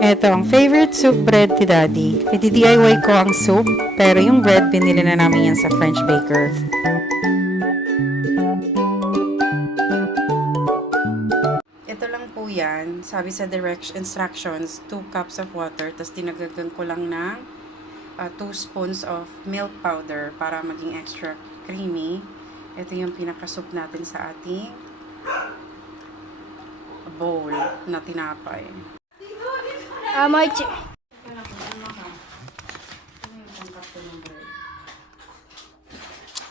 Ito ang favorite soup bread ni Daddy. I-DIY ko ang soup, pero yung bread, binili na namin yan sa French baker. Ito lang po yan. Sabi sa direct instructions, 2 cups of water, tapos tinagagan ko lang ng 2 spoons of milk powder para maging extra creamy. Ito yung pinakasup natin sa ating bowl na tinapay. Ah, my ch-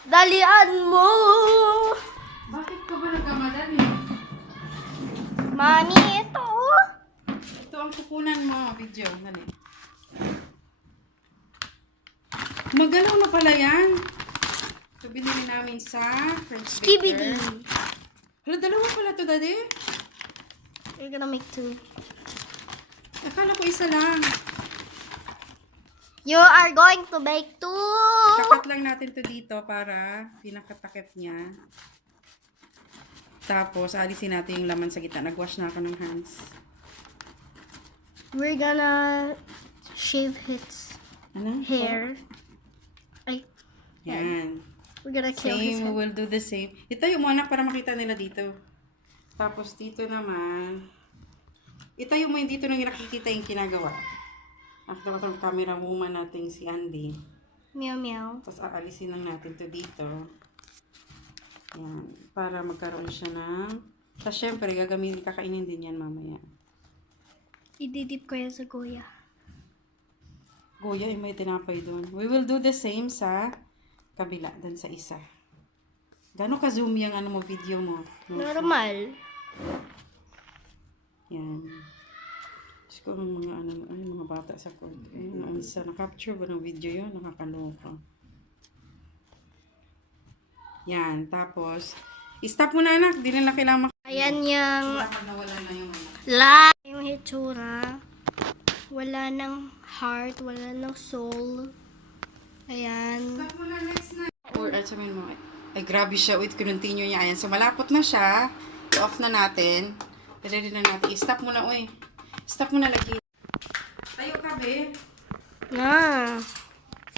Dalian mo! Bakit ka ba nagkamadali? Mami, ito. Ito ang kukunan mo, video. Dali. Magalaw na pala yan. Ito binili namin sa French Skibidi. Baker. Hala, dalawa pala to, daddy. We're gonna make two. Akala ko isa lang. You are going to make two. Takat lang natin to dito para pinakatakip niya. Tapos, alisin natin yung laman sa gitna. Nagwash na ako ng hands. We're gonna shave his Ano? hair. Ay, Yan. we're gonna kill his Same, we hair. will do the same. Itayo mo anak para makita nila dito. Tapos dito naman, itayo mo yung dito nang nakikita yung kinagawa. Nakita ko itong camera woman natin si Andy. Meow meow. Tapos aalisin lang natin to dito. Yan. Para magkaroon siya ng... Tapos syempre, gagamitin, kakainin din yan mamaya. Ididip ko yan sa goya. Goya, eh, may tinapay doon. We will do the same sa kabila, dun sa isa. Gano'n ka-zoom yung ano mo, video mo? No? Normal. Yan. Diyos ko, mga, ano, ay, mga bata sa court. Eh, noon sa na-capture ba ng video yun? Nakakaloka. Yan. Tapos, stop mo na anak. Di na na kailangan mak- Ayan yung Wala pag nawala na yung la yung hitsura. Wala ng heart, wala ng soul. Ayan. Stop mo na next na. Or, at sabihin mo, ay grabe siya. Wait, continue niya. Ayan. So, malapot na siya. I-off na natin. Ready na natin. I-stop mo na, uy. Stop mo na lagi. Tayo ka, be. Ah.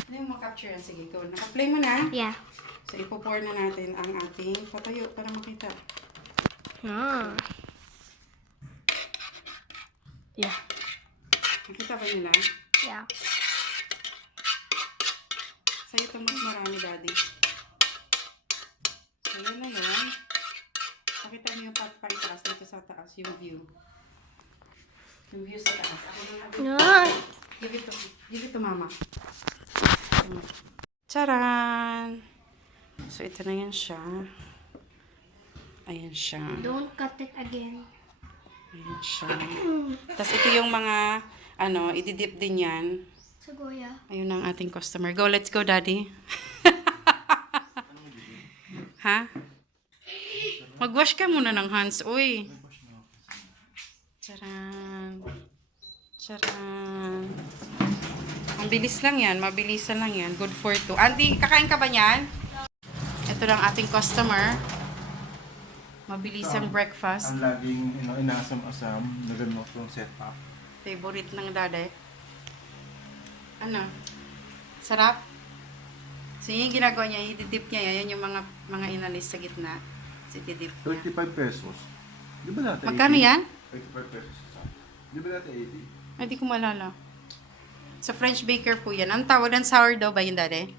Hindi mo capture yan. Sige, go. Naka-play mo na. Yeah. So, ipo-pour na natin ang ating patayo para makita. Ah. Yeah. Nakita ba nila? Yeah. Sa'yo ito mas marami, daddy. So, yun na yun. Pakita niyo yung pat pa itaas dito sa taas, yung view. Yung view sa taas. Ako na Ah. Give it to, give it to mama. Charan! So, ito na yan siya. Ayan siya. Don't cut it again. Ayan siya. Tapos ito yung mga, ano, ididip din yan. Sa goya. Ayun ang ating customer. Go, let's go, daddy. ha? Magwash ka muna ng hands, uy. Charan. Charan. Ang bilis lang yan. Mabilisan lang yan. Good for two. Andy, kakain ka ba niyan? Ito lang ating customer. Mabilisang breakfast. Ang laging you know, inasam-asam na ganun yung setup. Favorite ng daddy. Ano? Sarap? So, yun yung ginagawa niya, ididip niya yan, yung mga mga inalis sa gitna. So, ididip niya. 35 pesos. Di ba dati Magkano 80? yan? 35 pesos isa. Di ba dati 80? Ay, di ko malala. Sa French baker po yan. Ang tawag ng sourdough ba yun dati?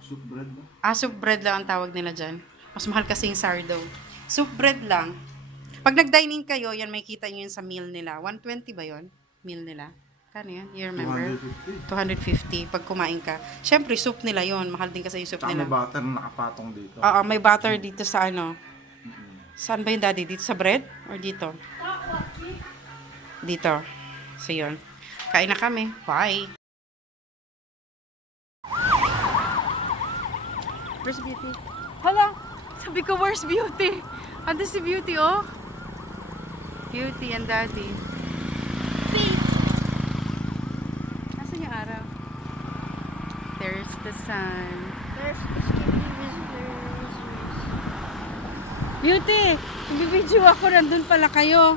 Soup bread ba? Ah, soup bread lang ang tawag nila dyan. Mas mahal kasi yung sourdough. Soup bread lang. Pag nag-dine-in kayo, yan may kita nyo yun sa meal nila. 120 ba yon Meal nila. Kano yan? You remember? 250. 250 pag kumain ka. Siyempre, soup nila yon Mahal din kasi yung soup Tsaka may nila. butter na nakapatong dito. Oo, may butter dito sa ano. Saan ba yung daddy? Dito sa bread? Or dito? Dito. So, yun. Kain na kami. Bye! Where's Beauty? Hala! Sabi ko, where's Beauty? Ando si Beauty, oh. Beauty and Daddy. Nasaan yung araw? There's the sun. There's Beauty, video ako, nandun pala kayo.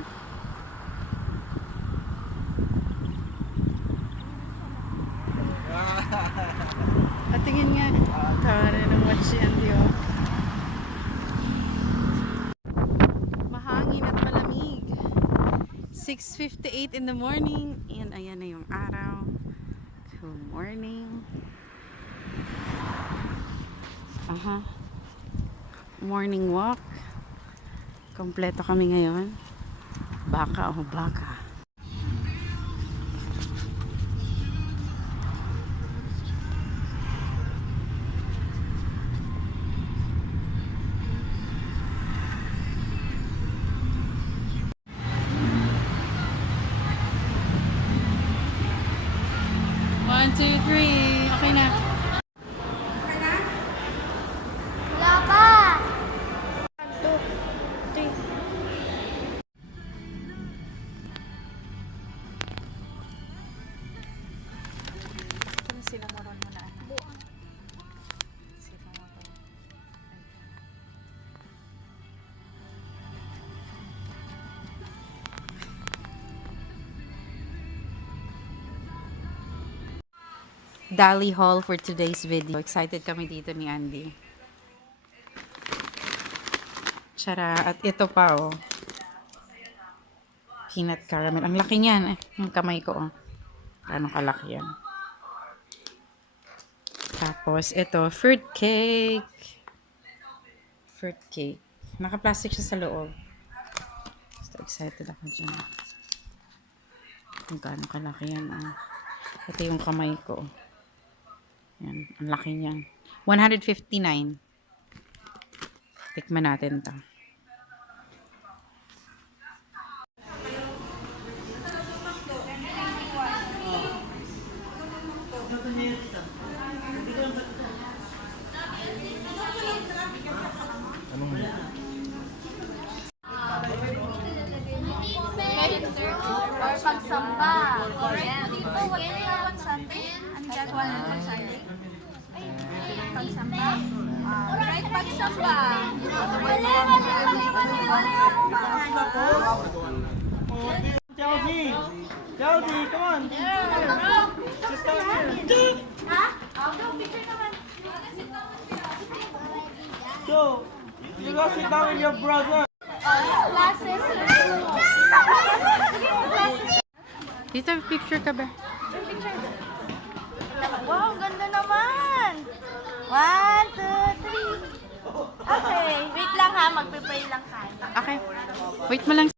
At tingin nga, tawa rin ang watch yan, di? Mahangin at malamig. 6.58 in the morning, and ayan na yung araw. Good morning. Aha. Morning walk. Kompleto kami ngayon. Baka o baka. One, two, three. Okay na. Dali Hall for today's video. Excited kami dito ni Andy. Tsara. At ito pa oh. Peanut caramel. Ang laki niyan. Eh, yung kamay ko oh. Anong kalaki yan. Tapos, ito, fruit cake. Fruit cake. Naka-plastic siya sa loob. So excited ako dyan. Kung gaano kalaki yan. Ah. Ito yung kamay ko. Yan. Ang laki niyan. 159. Tikman natin to. Pagsamba. Dito, wala sa atin. Ang gagawa natin Chelsea! Chelsea, come on! Just come here. Go! You go sit down with your brother. Dito, picture ka ba? Wow, ganda naman! Three. Okay, wait lang ha, magpe-pray lang tayo. Okay. Wait mo lang.